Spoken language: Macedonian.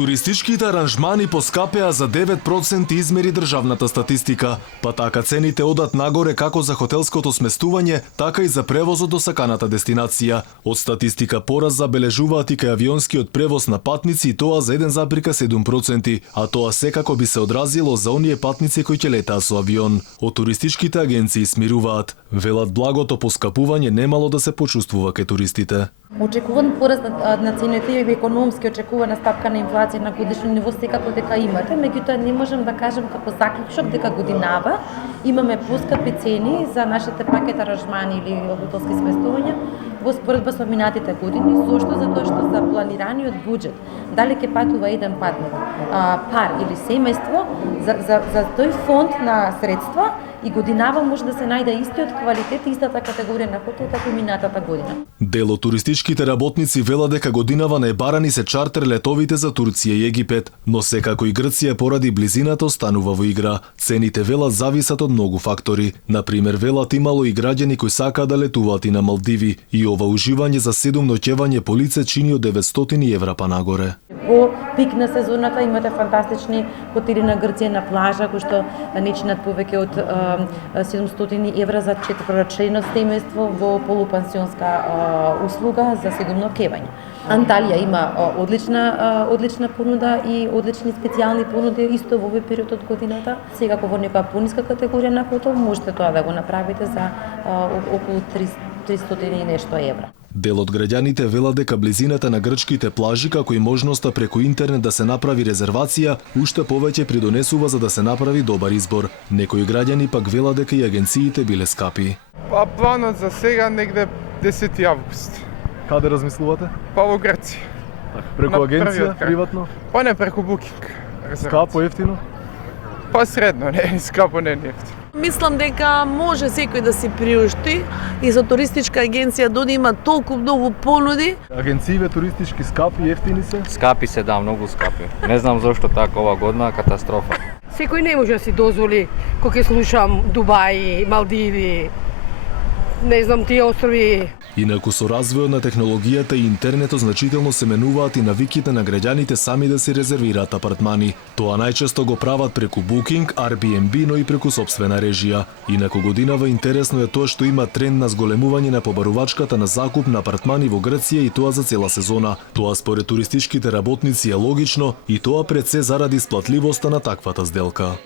Туристичките аранжмани поскапеа за 9% измери државната статистика, па така цените одат нагоре како за хотелското сместување, така и за превозот до саканата дестинација. Од статистика пораз забележуваат и кај авионскиот превоз на патници и тоа за 1,7%, а тоа секако би се одразило за оние патници кои ќе летаа со авион. Од туристичките агенции смируваат, велат благото поскапување немало да се почувствува кај туристите. Очекуван пораст на цените и економски очекувана стапка на инфлација на годишно ниво секако дека имате, меѓутоа не можам да кажем како заклучок дека годинава имаме поскапи цени за нашите пакет аранжмани или хотелски сместувања во споредба со минатите години. Зошто? Затоа што за планираниот буџет, дали ќе патува еден патник, пар или семејство, за тој фонд на средства и годинава може да се најде истиот квалитет и истата категорија на хотел како и минатата година. Дел од туристичките работници вела дека годинава најбарани се чартер летовите за Турција и Египет, но секако и Грција поради близината останува во игра. Цените велат зависат од многу фактори. Например, велат имало и граѓани кои сакаат да летуваат и на Малдиви и ова уживање за 7 ноќевање по лице чини од 900 евра па нагоре. Во пик на сезоната имате фантастични хотели на Грција на плажа кои што не чинат повеќе од 700 евра за 4-члено семејство во полупансионска услуга за 7 ноќевања. Анталија има одлична понуда и одлични специјални понуди исто во овој период од годината. Секако во некоја пониска категорија на хотел можете тоа да го направите за околу 300 и нешто евра. Дел од граѓаните велат дека близината на грчките плажи како и можноста преку интернет да се направи резервација уште повеќе придонесува за да се направи добар избор. Некои граѓани пак велат дека и агенциите биле скапи. Па планот за сега негде 10 август. Каде размислувате? Па во Грција. Преку агенција, приватно? Па не преку Booking. Скапо, ефтино? Па средно, не скапо, не ефтино. Мислам дека може секој да си приушти и за туристичка агенција да има толку многу понуди. Агенциите туристички скапи, ефтини се? Скапи се, да, многу скапи. Не знам зошто така ова година катастрофа. Секој не може да си дозволи кога ќе слушам Дубај, Малдиви, не знам тие острови. Инаку со развојот на технологијата и интернетот значително се менуваат и навиките на граѓаните сами да си резервираат апартмани. Тоа најчесто го прават преку Booking, Airbnb, но и преку сопствена режија. Инаку годинава интересно е тоа што има тренд на зголемување на побарувачката на закуп на апартмани во Грција и тоа за цела сезона. Тоа според туристичките работници е логично и тоа пред се заради сплатливоста на таквата сделка.